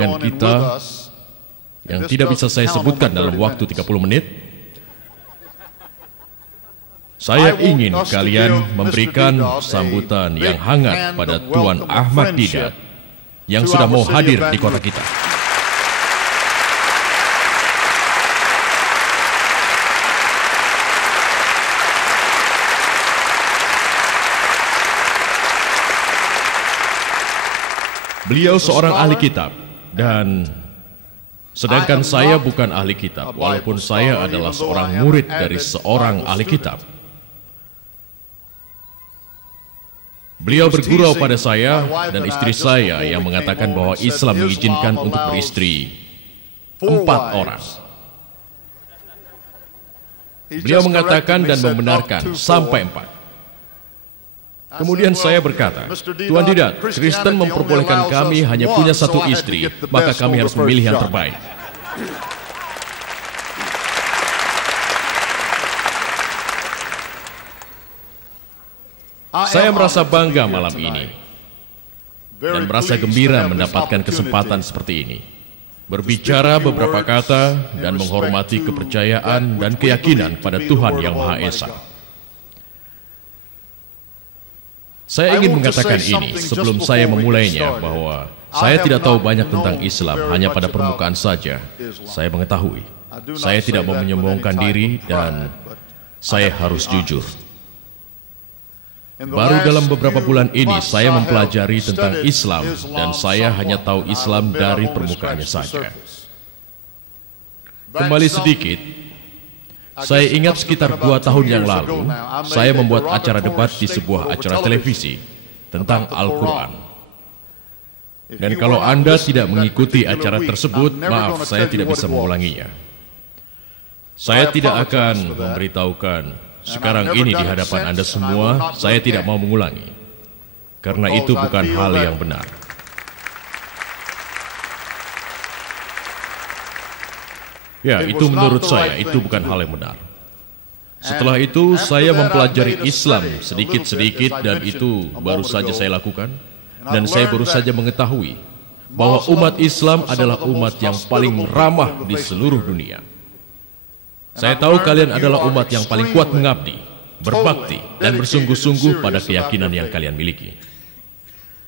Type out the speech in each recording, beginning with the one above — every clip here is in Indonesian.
dengan kita yang tidak bisa saya sebutkan dalam waktu 30 menit. Saya ingin kalian memberikan sambutan yang hangat pada Tuan Ahmad Didat yang sudah mau hadir di kota kita. Beliau seorang ahli kitab, dan sedangkan saya bukan ahli kitab, walaupun saya adalah seorang murid dari seorang ahli kitab. Beliau bergurau pada saya dan istri saya yang mengatakan bahwa Islam mengizinkan untuk beristri 4 orang. Beliau mengatakan dan membenarkan sampai 4. Kemudian saya berkata, Tuan Didat, Kristen memperbolehkan kami hanya punya 1 istri, maka kami harus memilih yang terbaik. Saya merasa bangga malam ini dan merasa gembira mendapatkan kesempatan seperti ini. Berbicara beberapa kata dan menghormati kepercayaan dan keyakinan pada Tuhan Yang Maha Esa. Saya ingin mengatakan ini sebelum saya memulainya bahwa saya tidak tahu banyak tentang Islam, hanya pada permukaan saja saya mengetahui. Saya tidak mau menyombongkan diri dan saya harus jujur. Baru dalam beberapa bulan ini saya mempelajari tentang Islam dan saya hanya tahu Islam dari permukaannya saja. Kembali sedikit, saya ingat sekitar 2 tahun yang lalu, saya membuat acara debat di sebuah acara televisi tentang Al-Quran. Dan kalau Anda tidak mengikuti acara tersebut, maaf, saya tidak bisa mengulanginya. Saya tidak akan memberitahukan sekarang ini di hadapan Anda semua, saya tidak mau mengulangi. Karena itu bukan hal yang benar. Ya, itu menurut saya, itu bukan hal yang benar. Setelah itu, saya mempelajari Islam sedikit-sedikit dan itu baru saja saya lakukan. Dan saya baru saja mengetahui bahwa umat Islam adalah umat yang paling ramah di seluruh dunia. Saya tahu kalian adalah umat yang paling kuat mengabdi, berbakti, dan bersungguh-sungguh pada keyakinan yang kalian miliki.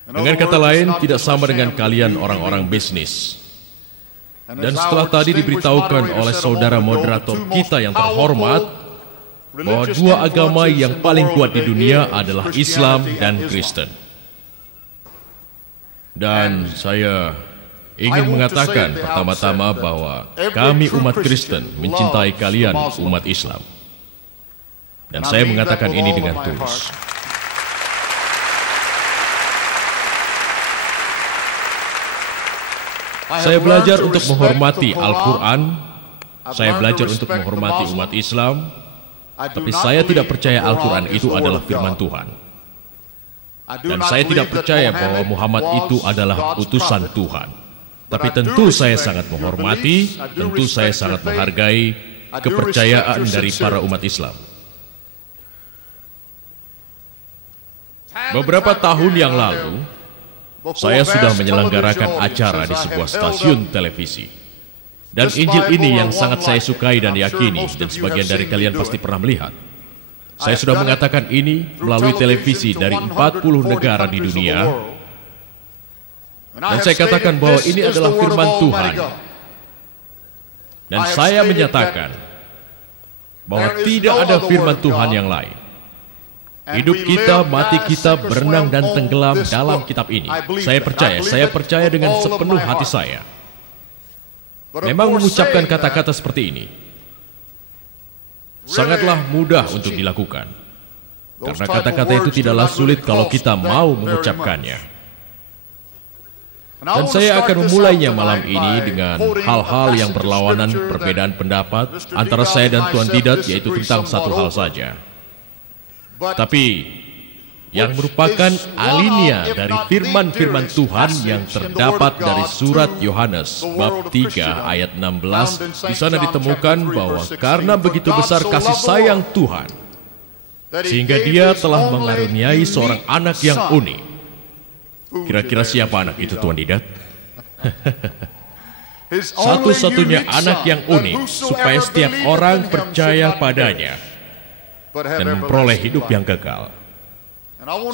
Dengan kata lain, tidak sama dengan kalian orang-orang bisnis. Dan setelah tadi diberitahukan oleh saudara moderator kita yang terhormat bahwa 2 agama yang paling kuat di dunia adalah Islam dan Kristen. Dan saya ingin mengatakan pertama-tama bahwa kami umat Kristen mencintai kalian umat Islam. Dan saya mengatakan ini dengan tulus. Saya belajar untuk menghormati Al-Quran, saya belajar untuk menghormati umat Islam, tapi saya tidak percaya Al-Quran itu adalah firman Tuhan. Dan saya tidak percaya bahwa Muhammad itu adalah utusan Tuhan. Tapi tentu saya sangat menghormati, tentu saya sangat menghargai kepercayaan dari para umat Islam. Beberapa tahun yang lalu, saya sudah menyelenggarakan acara di sebuah stasiun televisi. Dan Injil ini yang sangat saya sukai dan yakini, dan sebagian dari kalian pasti pernah melihat. Saya sudah mengatakan ini melalui televisi dari 40 negara di dunia. Dan saya katakan bahwa ini adalah firman Tuhan. Dan saya menyatakan bahwa tidak ada firman Tuhan yang lain. Hidup kita, mati kita, berenang dan tenggelam dalam kitab ini. Saya percaya dengan sepenuh hati saya. Memang mengucapkan kata-kata seperti ini sangatlah mudah untuk dilakukan. Karena kata-kata itu tidaklah sulit kalau kita mau mengucapkannya. Dan saya akan memulainya malam ini dengan hal-hal yang berlawanan perbedaan pendapat antara saya dan Tuan Didat, yaitu tentang satu hal saja. Tapi yang merupakan alinea dari firman-firman Tuhan yang terdapat dari surat Yohanes bab 3 ayat 16. Di sana ditemukan bahwa karena begitu besar kasih sayang Tuhan, sehingga Dia telah mengaruniai seorang anak yang unik. Kira-kira siapa anak itu, Tuan Didat? Satu-satunya anak yang unik, supaya setiap orang percaya padanya dan memperoleh hidup yang kekal.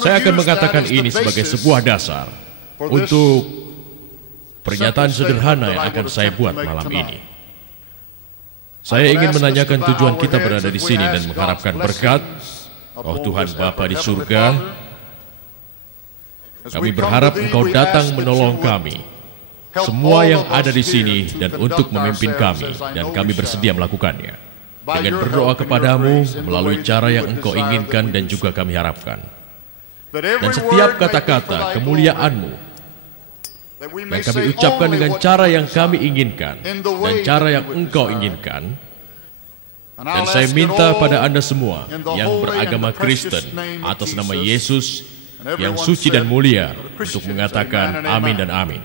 Saya akan mengatakan ini sebagai sebuah dasar untuk pernyataan sederhana yang akan saya buat malam ini. Saya ingin menanyakan tujuan kita berada di sini dan mengharapkan berkat. Oh Tuhan Bapa di surga, kami berharap Engkau datang menolong kami, semua yang ada di sini, dan untuk memimpin kami, dan kami bersedia melakukannya dengan berdoa kepadamu melalui cara yang Engkau inginkan dan juga kami harapkan. Dan setiap kata-kata kemuliaan-Mu yang kami ucapkan dengan cara yang kami inginkan dan cara yang Engkau inginkan. Dan saya minta pada Anda semua yang beragama Kristen atas nama Yesus yang suci dan mulia untuk mengatakan amin dan amin.